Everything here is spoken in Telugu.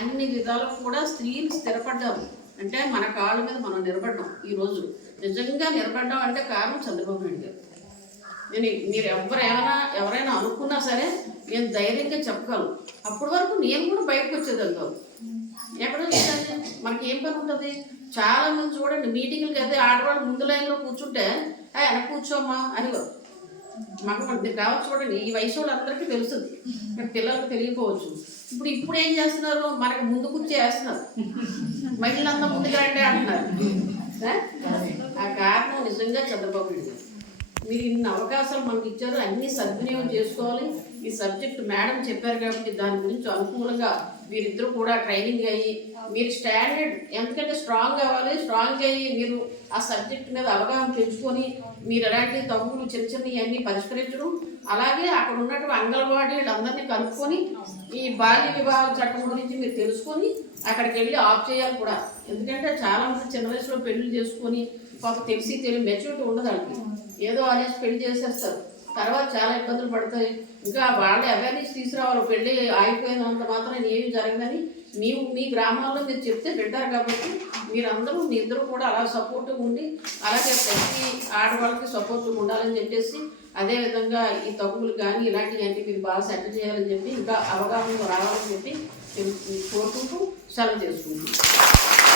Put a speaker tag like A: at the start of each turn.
A: అన్ని విధాలకు కూడా స్త్రీలు స్థిరపడ్డాము అంటే మన కాళ్ళ మీద మనం నిలబడ్డాం ఈరోజు నిజంగా నిలబడ్డాం అంటే కారణం చంద్రబాబు నాయుడు గారు. నేను మీరు ఎవరైనా ఎవరైనా అనుకున్నా సరే నేను ధైర్యంగా చెప్పగలను. అప్పటి వరకు నేను కూడా బయటకు వచ్చేదాన్ని కాదు. ఎక్కడ వచ్చేదాన్ని మనకి ఏం పని ఉంటుంది? చాలా మంది చూడండి మీటింగ్లకి అయితే ఆడవాళ్ళు ముందు లైన్లో కూర్చుంటే "ఆ, వెనక కూర్చోమ్మా అని మాకు మనకి కావచ్చు చూడండి. ఈ వయసు వాళ్ళందరికీ తెలుస్తుంది పిల్లలకు తెలియకపోవచ్చు. ఇప్పుడు ఇప్పుడు ఏం చేస్తున్నారు? మనకి ముందు కూర్చో వేస్తున్నారు. మహిళలంతా ముందుకు రండి అంటున్నారు. ఆ? ఆ కారణం నిజంగా చంద్రబాబు నాయుడు గారు. మీరు ఇన్ని అవకాశాలు మనకి ఇచ్చారు అన్ని సద్వినియోగం చేసుకోవాలి. ఈ సబ్జెక్ట్ మేడం చెప్పారు కాబట్టి దాని గురించి అనుకూలంగా మీరిద్దరు కూడా ట్రైనింగ్ అయ్యి మీరు స్టాండర్డ్ ఎందుకంటే స్ట్రాంగ్ అవ్వాలి స్ట్రాంగ్ అయ్యి మీరు ఆ సబ్జెక్ట్ మీద అవగాహన పెంచుకొని మీరు ఎలాంటి తప్పులు చిన్న చిన్నవి అన్నీ పరిష్కరించడం అలాగే అక్కడ ఉన్నటువంటి అంగన్వాడీ వీళ్ళందరినీ కనుక్కొని ఈ బాల్య వివాహ చట్టం గురించి మీరు తెలుసుకొని అక్కడికి వెళ్ళి ఆఫ్ చేయాలి కూడా. ఎందుకంటే చాలామంది చిన్న వయసులో పెళ్ళి చేసుకొని ఒక తెలిసి తెలియ మెచ్యూరిటీ ఉండదు వాళ్ళకి. ఏదో అనేసి పెళ్ళి చేసేస్తారు. తర్వాత చాలా ఇబ్బందులు పడతాయి. ఇంకా వాళ్ళే అవేర్నెస్ తీసుకురావాలి. పెళ్ళి ఆగిపోయినంత మాత్రం ఏమి జరగదని ನೀವು మీ గ్రామాల్లో మీరు చెప్తే వింటారు కాబట్టి మీరందరూ మీ ఇద్దరు కూడా అలా సపోర్ట్గా ఉండి అలాగే ప్రతి ఆడవాళ్ళకి సపోర్ట్గా ఉండాలని చెప్పేసి అదేవిధంగా ఈ తగులు కానీ ఇలాంటివన్నీ మీరు బాగా సెట్ చేయాలని చెప్పి ఇంకా అవగాహన రావాలని చెప్పి కోరుకుంటూ సెలవు చేసుకుంటున్నాను.